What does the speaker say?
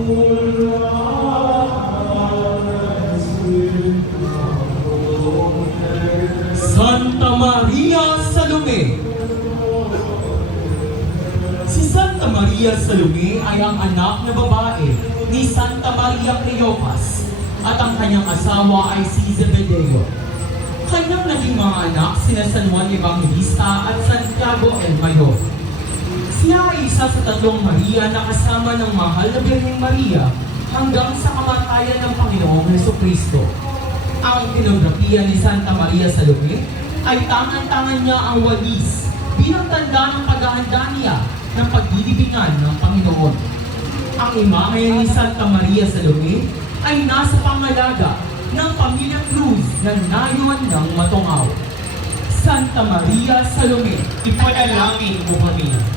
Santa Maria Salome. Si Santa Maria Salome ay ang anak na babae ni Santa Maria Cleopas at ang kanyang asawa ay si Zebedeo. Kanyang naging mga anak sina San Juan Evangelista at Santiago el Mayor. Siya ay isa sa tatlong Maria na kasama ng mahal na Birheng Maria hanggang sa kamatayan ng Panginoong Jesucristo. Ang kinografiya ni Santa Maria Salome ay tangan-tangan niya ang walis bilang tanda ng paghahanda niya ng pagdidibingan ng Panginoon. Ang imahe ni Santa Maria Salome ay nasa pangalaga ng Pamilya Cruz na nayon ng Matungaw. Santa Maria Salome, ipanalangin mo kami.